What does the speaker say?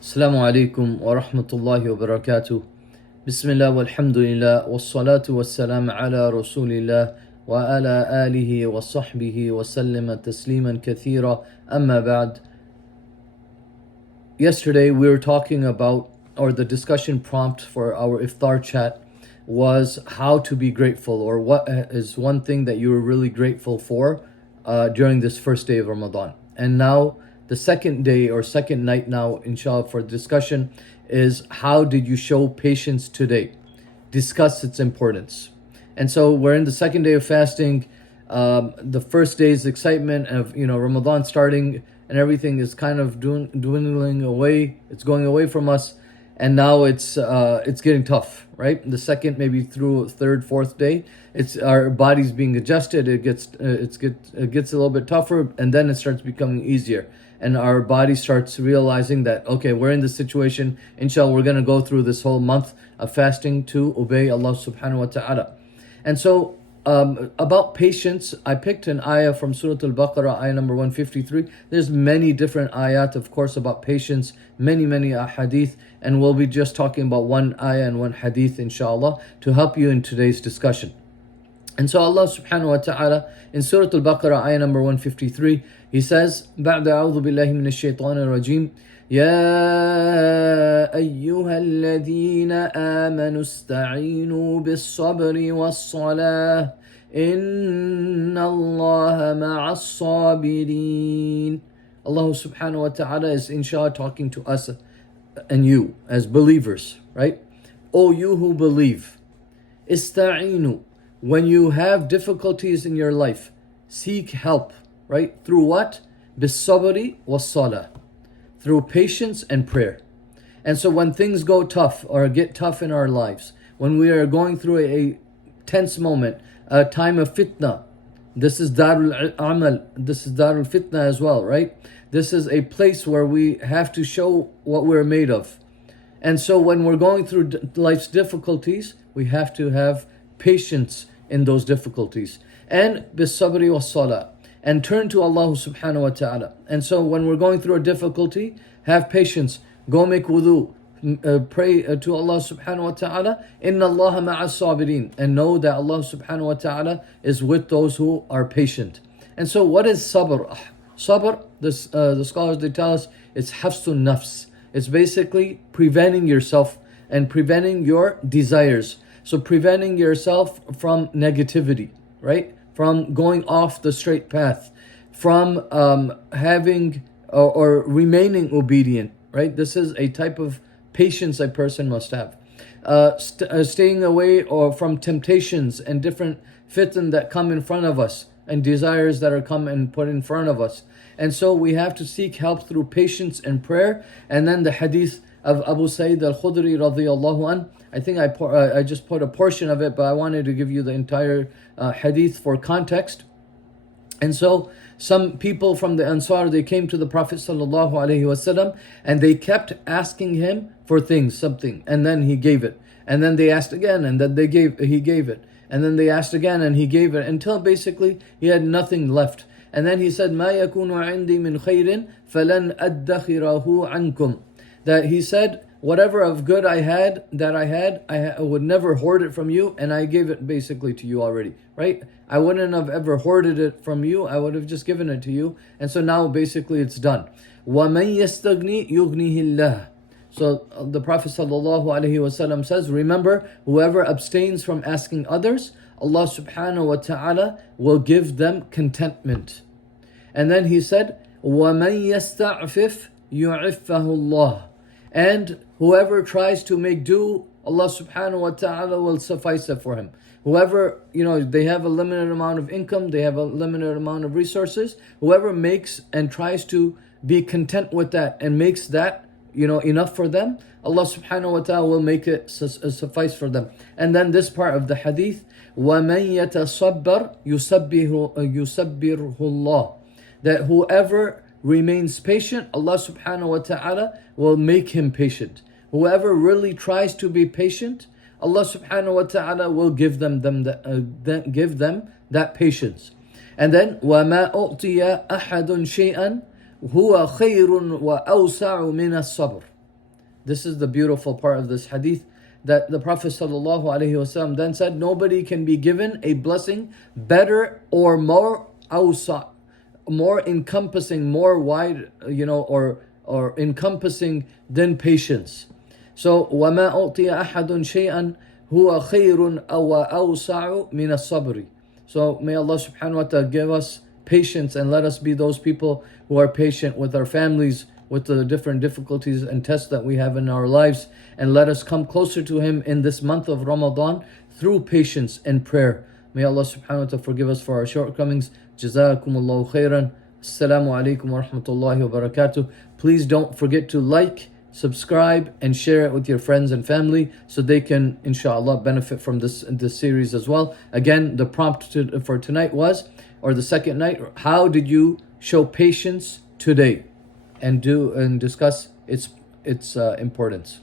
Assalamu alaikum wa rahmatullahi wa barakatuh. Bismillah walhamdulillah wassalatu wassalam ala rasulillah wa ala alihi wa sahbihi wa sallama tasliman kathira amma ba'd. Yesterday we were talking about, or the discussion prompt for our iftar chat was how to be grateful, or what is one thing that you were really grateful for during this first day of Ramadan. And now the second day or second night now, inshallah, for discussion is how did you show patience today? Discuss its importance. And so we're in the second day of fasting. The first day's excitement of Ramadan starting and everything is kind of dwindling away. It's going away from us, and now it's getting tough, right? The second, maybe through third, fourth day, it's our body's being adjusted. It gets a little bit tougher, and then it starts becoming easier. And our body starts realizing that, okay, we're in this situation. Inshallah, we're going to go through this whole month of fasting to obey Allah subhanahu wa ta'ala. And so, about patience, I picked an ayah from Surah Al-Baqarah, ayah number 153. There's many different ayat, of course, about patience, many hadith, and we'll be just talking about one ayah and one hadith, inshallah, to help you in today's discussion. And so Allah subhanahu wa ta'ala in Surah Al-Baqarah, ayah number 153, He says, بعد أعوذ بالله من الشيطان الرجيم يا أيها الذين آمنوا استعينوا بالصبر والصلاة إن الله مع الصابرين. Allah subhanahu wa ta'ala is inshallah talking to us and you as believers, right? O you who believe, استعينوا, when you have difficulties in your life, seek help, right? Through what? Bis-sabri was-salah. Through patience and prayer. And so when things go tough or get tough in our lives, when we are going through a tense moment, a time of fitna, this is Darul Amal, this is Darul Fitna as well, right? This is a place where we have to show what we're made of. And so when we're going through life's difficulties, we have to have patience in those difficulties. And bis-sabri was-salah. And turn to Allah subhanahu wa ta'ala. And so when we're going through a difficulty, have patience. Go make wudu. Pray to Allah subhanahu wa ta'ala. Inna Allah ma'a sabirin. And know that Allah subhanahu wa ta'ala is with those who are patient. And so what is sabr? Sabr, the scholars, they tell us, it's hafsun nafs. It's basically preventing yourself and preventing your desires. So preventing yourself from negativity, right? From going off the straight path, from having or remaining obedient, right? This is a type of patience a person must have. Staying away or from temptations and different fitan that come in front of us and desires that are come and put in front of us. And so we have to seek help through patience and prayer. And then the hadith of Abu Sa'id al-Khudri radiyallahu an, I think I just put a portion of it, but I wanted to give you the entire hadith for context. And so some people from the Ansar, they came to the Prophet sallallahu alaihi wasallam, and they kept asking him for things, something, and then he gave it. And then they asked again, and then he gave it. And then they asked again, and he gave it, until basically he had nothing left. And then he said, "Ma yakunu عندي من خير فلن أدخره عنكم." That he said, whatever of good I had, I would never hoard it from you, and I gave it basically to you already, right? I wouldn't have ever hoarded it from you, I would have just given it to you, and so now basically it's done. وَمَنْ يَسْتَغْنِي يُغْنِهِ اللَّهِ. So the Prophet ﷺ says, remember, whoever abstains from asking others, Allah subhanahu wa ta'ala will give them contentment. And then he said, وَمَنْ يَسْتَعْفِفْ يُعِفَّهُ اللَّهِ. And whoever tries to make do, Allah subhanahu wa ta'ala will suffice it for him. Whoever, they have a limited amount of income, they have a limited amount of resources. Whoever makes and tries to be content with that and makes that, enough for them, Allah subhanahu wa ta'ala will make it suffice for them. And then this part of the hadith, وَمَنْ يَتَصَبَّرْ يُسَبِّرْهُ اللَّهِ. That whoever remains patient, Allah subhanahu wa ta'ala will make him patient. Whoever really tries to be patient, Allah subhanahu wa ta'ala will give them that patience. And then وَمَا أُعْطِيَ أَحَدٌ شَيْئًا هُوَ خَيْرٌ وَأَوْسَعُ مِنَ الصَّبْرِ. This is the beautiful part of this hadith, that the Prophet ﷺ then said, nobody can be given a blessing better or more awsa, more encompassing, more wide, or encompassing than patience. So وَمَا أُعْطِيَ أَحَدٌ شَيْئًا هُوَ خَيْرٌ أَوْ أَوْسَعُ مِنَ الصَّبْرِ. So may Allah subhanahu wa ta'ala give us patience, and let us be those people who are patient with our families, with the different difficulties and tests that we have in our lives, and let us come closer to Him in this month of Ramadan through patience and prayer. May Allah subhanahu wa ta'ala forgive us for our shortcomings. Jazakumullahu khairan. Assalamu alaikum wa rahmatullahi wa barakatuh. Please don't forget to like, subscribe, and share it with your friends and family so they can, inshallah, benefit from this series as well. Again, the prompt for tonight was, or the second night, how did you show patience today? And discuss its importance.